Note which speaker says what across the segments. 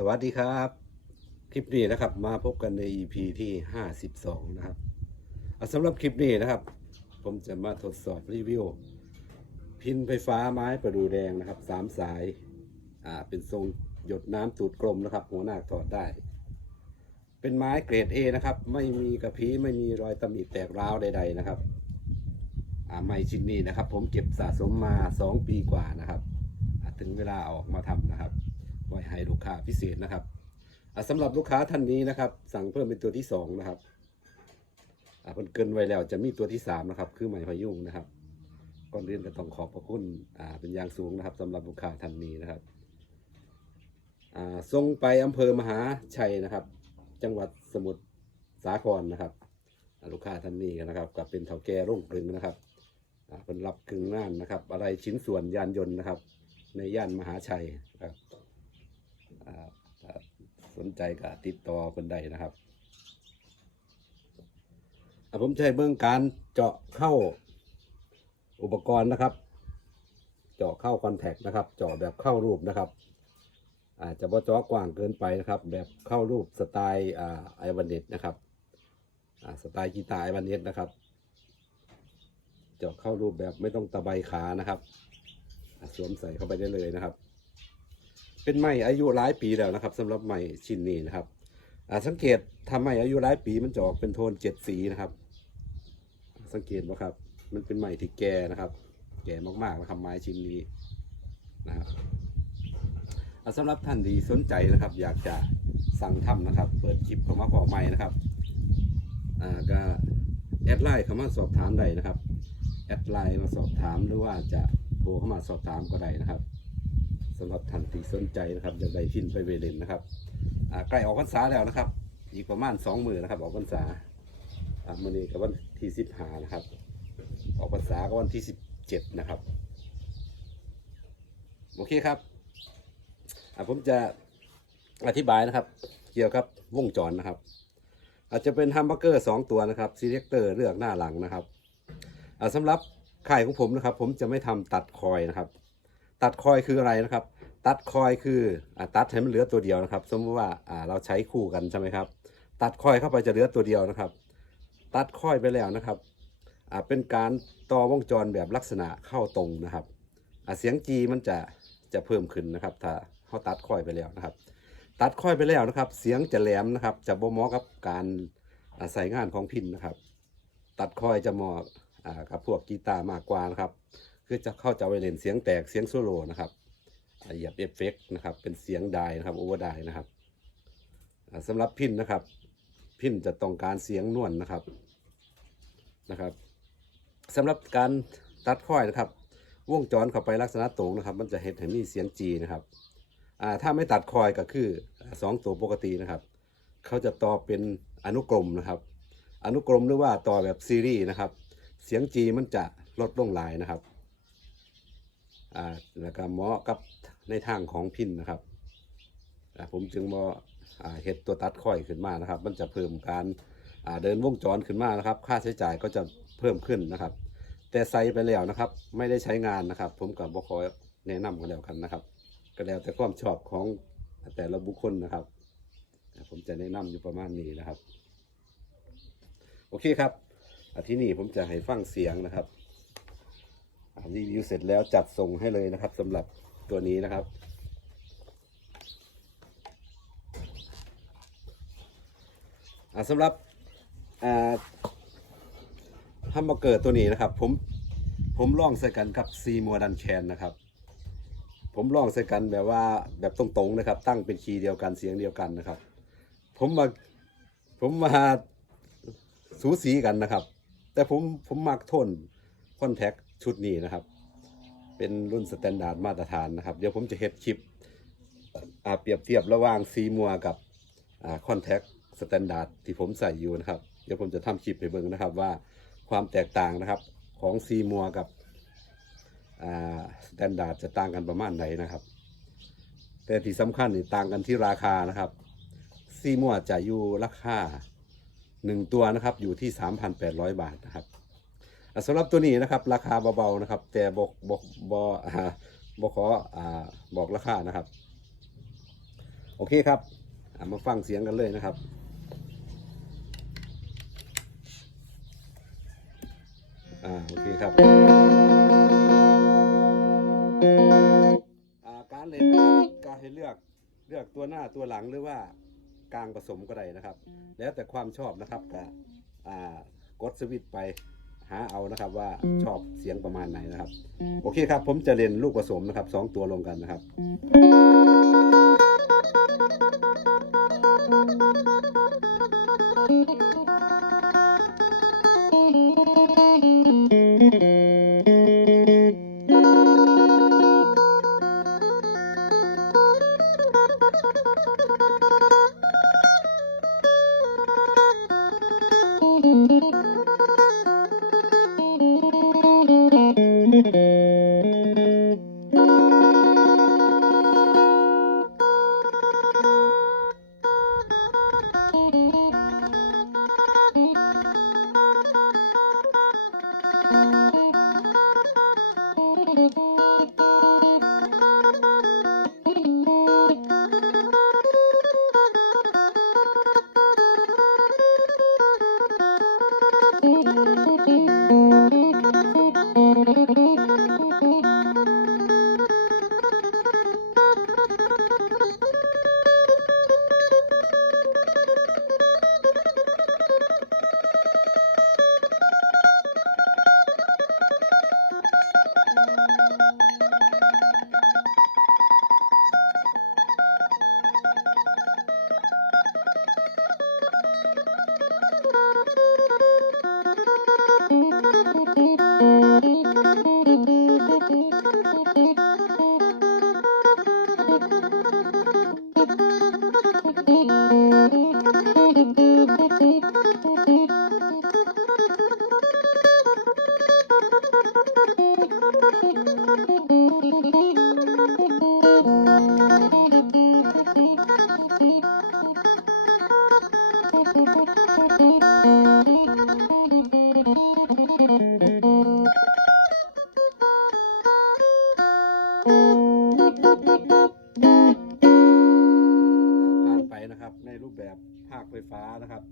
Speaker 1: สวัสดีครับ คลิปนี้นะครับ มาพบกันใน EP ที่ 52 นะครับสำหรับคลิปนี้นะครับ ผมจะมาทดสอบรีวิว พินไฟฟ้าไม้ประดูแดงนะครับสามสายอ่าเป็นทรงหยดน้ำตูดกลมนะครับ หัวหน้าถอดได้ เป็นไม้เกรด A นะครับ ไม่มีกระพี้ไม่มีรอยตำหนิแตกร้าวใด ๆ นะครับอ่าไม้ชิ้นนี้นะครับ ผมเก็บสะสมมา 2 ปีกว่านะครับถึงเวลาออกมาทำนะครับ ไว้ให้ลูกค้าพิเศษนะครับสำหรับลูกค้าท่านนี้นะครับ สั่งเพิ่มเป็นตัวที่สองนะครับเพิ่นเกินไว้แล้วจะมีตัวที่สามนะครับ คือไหมพยุงนะครับก่อนอื่นก็ต้องขอบพระคุณเป็นอย่างสูงนะครับสำหรับลูกค้าท่านนี้นะครับส่งไปอำเภอมหาชัยนะครับ จังหวัดสมุทรสาครนะครับลูกค้าท่านนี้นะครับก็เป็นเถาแก่ร่งกลึงนะครับเป็นรับกึ่งน่านนะครับ อะไรชิ้นส่วนยานยนต์นะครับ ในย่านมหาชัยนะครับ อ่าถ้าสนใจก็ติดต่อคนใดนะครับผมใช้เบื้องการเจาะเข้าอุปกรณ์นะครับ เจาะเข้าคอนแทคนะครับ เจาะแบบเข้ารูปนะครับ อาจจะว่าเจาะกว้างเกินไปนะครับ แบบเข้ารูปสไตล์ไอวันเน็ตนะครับสไตล์กีตาร์ไอวันเน็ตนะครับ เจาะเข้ารูปแบบไม่ต้องตะไบขานะครับสวมใส่เข้าไปได้เลยนะครับ เป็นไม้อายุหลายปีแล้วนะครับสำหรับไม้ชิ้นนี้นะครับอ่าสังเกตทำไม้อายุหลายปีมันจะออกเป็นโทนเจ็ดสีนะครับ สังเกตว่าครับ มันเป็นไม้ที่แก่นะครับ แก่มากๆนะครับไม้ชิ้นนี้นะครับอ่าสำหรับท่านที่สนใจนะครับ อยากจะสั่งทำนะครับ เปิดคลิปเข้ามาขอไม้นะครับอ่าก็แอดไลน์เข้ามาสอบถามได้นะครับแอดไลน์มาสอบถามหรือว่าจะโทรเข้ามาสอบถามก็ได้นะครับ สำหรับท่านที่สนใจนะครับอยากได้ฟินไปเวเลนนะครับอ่าใกล้ออกพรรษาแล้วนะครับ อีกประมาณสองหมือนะครับ ออกพรรษาอ่ามื่อนี้กับวันที่สิบหานะครับ ออกพรรษาก็วันที่สิบเจ็ดนะครับโอเคครับผมจะอธิบายนะครับ เกี่ยวกับวงจรนะครับ อาจจะเป็นฮัมเบอร์เกอร์สองตัวนะครับซีเล็กเตอร์เลือกหน้าหลังนะครับอ่าสำหรับค่ของผมนะครับ ผมจะไม่ทำตัดคอยนะครับ ตัดคอยคืออะไรนะครับ ตัดคอยคืออ่าตัดให้มันเหลือตัวเดียวนะครับ สมมติว่าอ่าเราใช้คู่กันใช่ไหมครับ ตัดคอยเข้าไปจะเหลือตัวเดียวนะครับ ตัดคอยไปแล้วนะครับอ่าเป็นการต่อวงจรแบบลักษณะเข้าตรงนะครับอ่าเสียงจีมันจะจะเพิ่มขึ้นนะครับ ถ้าเขาตัดคอยไปแล้วนะครับ ตัดคอยไปแล้วนะครับ เสียงจะแหลมนะครับ จะบ่เหมาะกับการใส่งานของพินนะครับ ตัดคอยจะเหมาะกับพวกกีตาร์มากกว่านะครับ คือจะเข้าจะไปเล่นเสียงแตกเสียงโซโลนะครับอ่าเหยียบเอฟเฟกต์นะครับ เป็นเสียงไดนะครับโอเวอร์ไดนะครับอ่าสำหรับพินนะครับ พินจะต้องการเสียงนวลนนะครับนะครับสำหรับการตัดค่อยนะครับวงจรเข้าไปลักษณะตรงนะครับ มันจะเห็นให้มีเสียงจีนะครับถ้าไม่ตัดคอยก็คือสองตัวปกตินะครับ เขาจะต่อเป็นอนุกรมนะครับ อนุกรมหรือว่าต่อแบบซีรีส์นะครับ เสียงจีมันจะลดลงหลายนะครับ อ่าแล้วก็เหมาะกับในทางของพินนะครับผมจึงมาอ่าเห็ดตัวตัดค่อยขึ้นมานะครับ มันจะเพิ่มการอ่าเดินวงจรขึ้นมานะครับ ค่าใช้จ่ายก็จะเพิ่มขึ้นนะครับ แต่ใส่ไปแล้วนะครับ ไม่ได้ใช้งานนะครับ ผมกับบขอยแนะนำกันแล้วกันนะครับ ก็แล้วแต่ความชอบของแต่ละบุคคลนะครับ ผมจะแนะนำอยู่ประมาณนี้นะครับ โอเคครับอาที่นี่ผมจะให้ฟังเสียงนะครับ รีวิวเสร็จแล้วจัดส่งให้เลยนะครับสำหรับตัวนี้นะครับ สำหรับอ่าฮัมเบอร์เกอร์ตัวนี้นะครับ ผมผมลองใส่กันกับซีมัวดันแคนนะครับ ผมลองใส่กันแบบว่าแบบตรงๆนะครับ ตั้งเป็นคีย์เดียวกันเสียงเดียวกันนะครับ ผมมาผมมาสูสีกันนะครับ แต่ผมผมมักทนคอนแทค ชุดนี้นะครับ เป็นรุ่นสแตนดาร์ดมาตรฐานนะครับ เดี๋ยวผมจะเฮ็ดคลิปเปรียบเทียบระหว่างซีมัวกับคอนแทคสแตนดาร์ดที่ผมใส่อยู่นะครับ เดี๋ยวผมจะทำคลิปให้เบิ่งนะครับว่าความแตกต่างนะครับของซีมัวกับสแตนดาร์ดจะต่างกันประมาณไหนนะครับ แต่ที่สำคัญนี่ต่างกันที่ราคานะครับซีมัวจะอยู่ราคาหนึ่งตัวนะครับอยู่ที่ 3,800 บาทนะครับ สำหรับตัวนี้นะครับ ราคาเบาๆนะครับ แต่บอกบอกบอบอกขอบอกราคานะครับ โอเคครับมาฟังเสียงกันเลยนะครับอ่าโอเคครับการเล่นนะครับการให้เลือกเลือกตัวหน้าตัวหลังหรือว่ากลางผสมก็ได้นะครับ แล้วแต่ความชอบนะครับกกดสวิตช์ไป หาเอานะครับว่าชอบเสียงประมาณไหนนะครับ โอเคครับ ผมจะเล่นลูกผสมนะครับสองตัวรวมกันนะครับ แบบภาคไฟฟ้านะครับ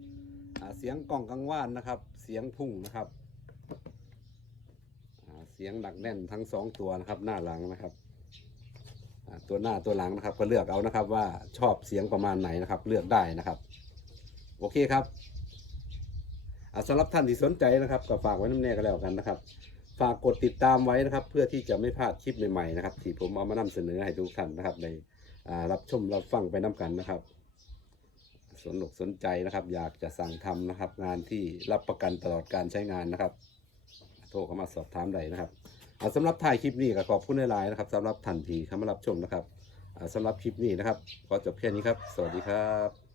Speaker 1: เสียงกล่องกังวานนะครับ เสียงพุ่งนะครับเสียงหนักแน่นทั้งสองตัวนะครับ หน้าหลังนะครับตัวหน้าตัวหลังนะครับ ก็เลือกเอานะครับว่าชอบเสียงประมาณไหนนะครับ เลือกได้นะครับ โอเคครับอ่าสำหรับท่านที่สนใจนะครับก็ฝากไว้น้ำแน่ก็แล้วกันนะครับ ฝากกดติดตามไว้นะครับ เพื่อที่จะไม่พลาดคลิปใหม่ๆนะครับ ที่ผมเอามานำเสนอให้ทุกท่านนะครับในรับชมรับฟังไปน้กันนะครับ สนอกสนใจนะครับ อยากจะสั่งทำนะครับ งานที่รับประกันตลอดการใช้งานนะครับ โทรเข้ามาสอบถามได้นะครับเอาสำหรับถ่ายคลิปนี้ก็ขอบคุณในไลน์นะครับสำหรับทันทีเข้ามารับชมนะครับอ่าสำหรับคลิปนี้นะครับก็จบแค่นี้ครับ สวัสดีครับ